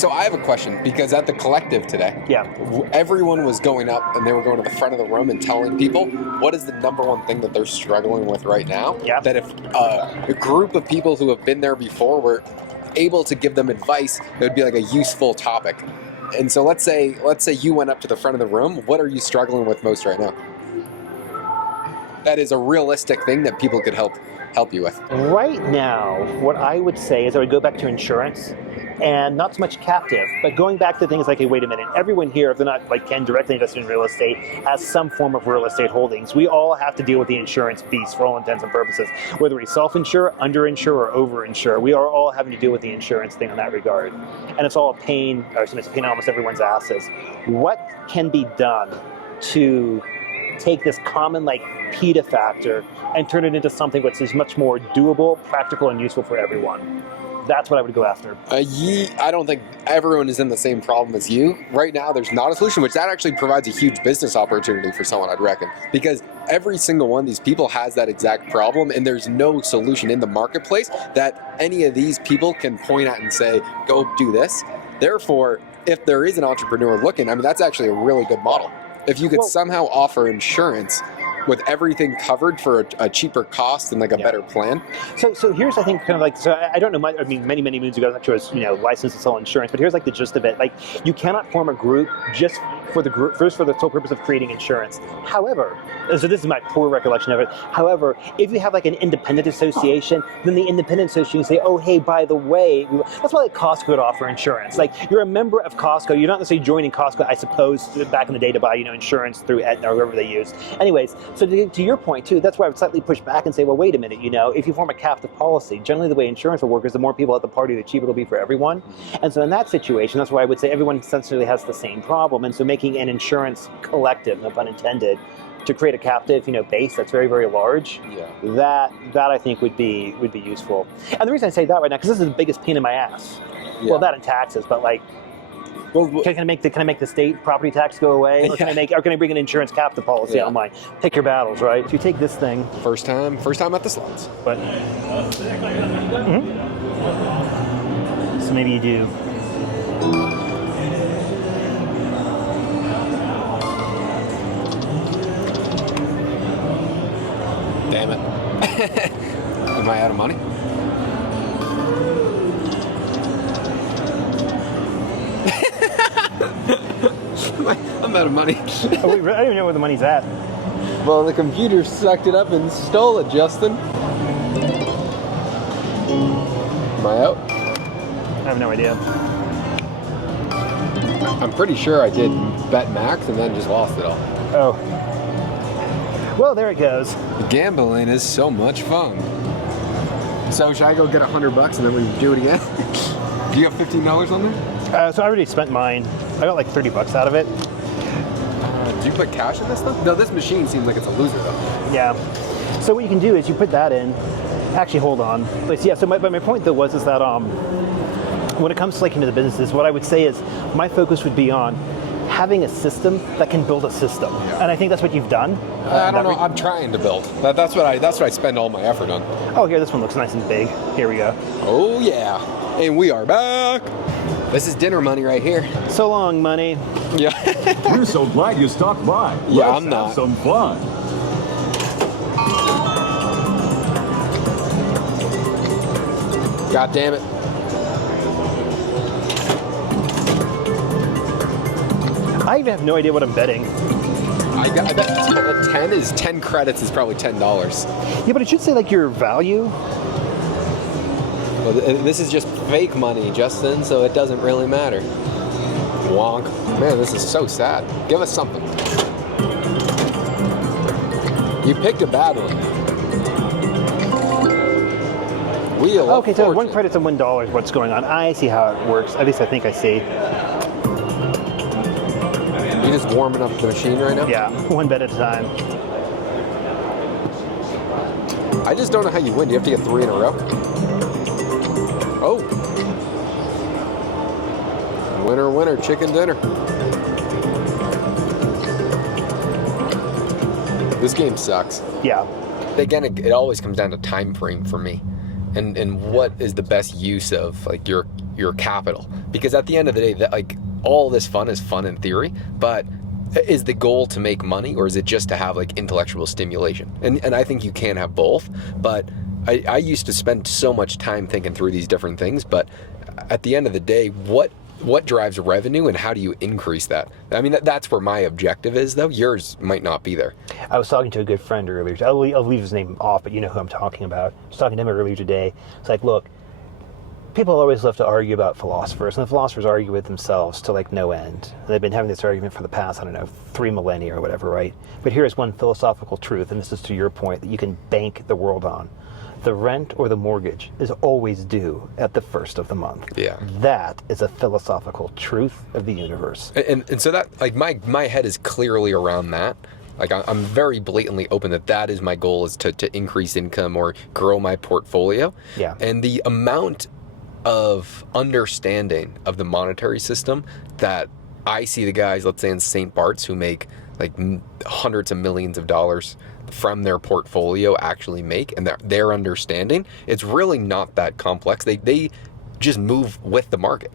So I have a question, because at the collective today, Yeah. everyone was going up and they were going to the front of the room and telling people what is the number one thing that they're struggling with right now. Yeah. That if a group of people who have been there before were able to give them advice, it would be like a useful topic. And so let's say you went up to the front of the room. What are you struggling with most right now? That is a realistic thing that people could help you with. Right now, what I would say is I would go back to insurance, and not so much captive, but going back to things like, hey, wait a minute, everyone here, if they're not like can directly invest in real estate, has some form of real estate holdings. We all have to deal with the insurance beast for all intents and purposes. Whether we self-insure, under-insure, or over-insure, we are all having to deal with the insurance thing in that regard. And it's all a pain, or it's a pain in almost everyone's asses. What can be done to take this common like PETA factor and turn it into something which is much more doable, practical, and useful for everyone? That's what I would go after. I don't think everyone is in the same problem as you. Right now, there's not a solution, which that actually provides a huge business opportunity for someone, I'd reckon. Because every single one of these people has that exact problem, and there's no solution in the marketplace that any of these people can point at and say, go do this. Therefore, if there is an entrepreneur looking, I mean, that's actually a really good model. If you could somehow offer insurance with everything covered for a cheaper cost and like a better plan. So here's, I think, kind of like, so I don't know, many moons ago, actually was, licensed to sell insurance, but here's like the gist of it. Like, you cannot form a group just for the sole purpose of creating insurance. However, so this is my poor recollection of it. However, if you have like an independent association, then the independent association say, oh, hey, by the way, that's why like Costco would offer insurance. Like, you're a member of Costco, you're not necessarily joining Costco, I suppose, back in the day to buy, insurance through Aetna or whoever they use. Anyways, so to your point too, that's why I would slightly push back and say, well, wait a minute, if you form a captive policy, generally the way insurance will work is the more people at the party, the cheaper it'll be for everyone. And so in that situation, that's why I would say everyone essentially has the same problem. And so making an insurance collective, no pun intended, to create a captive, base that's very, very large, that I think would be useful. And the reason I say that right now, because this is the biggest pain in my ass. Yeah. Well, that and taxes, but like, can I make the state property tax go away? Or can I bring an insurance captive policy online? Pick your battles, right? So you take this thing. First time at the slots. But so maybe you do. Damn it. Am I out of money? I'm out of money. I don't even know where the money's at. Well, the computer sucked it up and stole it, Justin. Am I out? I have no idea. I'm pretty sure I did bet max and then just lost it all. Oh. Well, there it goes. Gambling is so much fun. So should I go get $100 and then we do it again? Do you have $15 on there? So I already spent mine. I got like $30 out of it. Do you put cash in this stuff? No, this machine seems like it's a loser though. Yeah. So what you can do is you put that in. Actually, hold on. But yeah. So my point though is that when it comes to into the businesses, what I would say is my focus would be on having a system that can build a system, and I think that's what you've done. I don't know. I'm trying to build. That's what I spend all my effort on. Oh, here, this one looks nice and big. Here we go. Oh yeah, and we are back. This is dinner money right here. So long, money. Yeah. We're so glad you stopped by. Yeah, Let's I'm not. have some fun. God damn it. I even have no idea what I'm betting. I bet 10 credits is probably $10. Yeah, but it should say like your value. Well, this is just fake money, Justin, so it doesn't really matter. Wonk. Man, this is so sad. Give us something. You picked a bad one. Wheel Okay, so Fortune. 1 credit's and $1. What's going on? I see how it works. At least I think I see. You just warming up the machine right now? Yeah, 1 bet at a time. I just don't know how you win. Do you have to get 3 in a row? Oh. Winner, winner, chicken dinner. This game sucks. Yeah. Again, it always comes down to time frame for me. And what is the best use of like your your capital. Because at the end of the day, that like all this fun is fun in theory, but is the goal to make money, or is it just to have like intellectual stimulation? And I think you can have both, but I used to spend so much time thinking through these different things, but at the end of the day, what drives revenue and how do you increase that? I mean, that's where my objective is, though. Yours might not be there. I was talking to a good friend earlier. I'll leave his name off, but you know who I'm talking about. I was talking to him earlier today. It's like, look, people always love to argue about philosophers, and the philosophers argue with themselves to like no end. And they've been having this argument for the past, 3 millennia or whatever, right? But here's one philosophical truth, and this is to your point, that you can bank the world on. The rent or the mortgage is always due at the first of the month. Yeah. That is a philosophical truth of the universe. And so that, like, my head is clearly around that. Like, I'm very blatantly open that is my goal, is to increase income or grow my portfolio. Yeah. And the amount of understanding of the monetary system that I see the guys, let's say in St. Bart's, who make like hundreds of millions of dollars from their portfolio actually make, and their understanding, it's really not that complex. They just move with the market.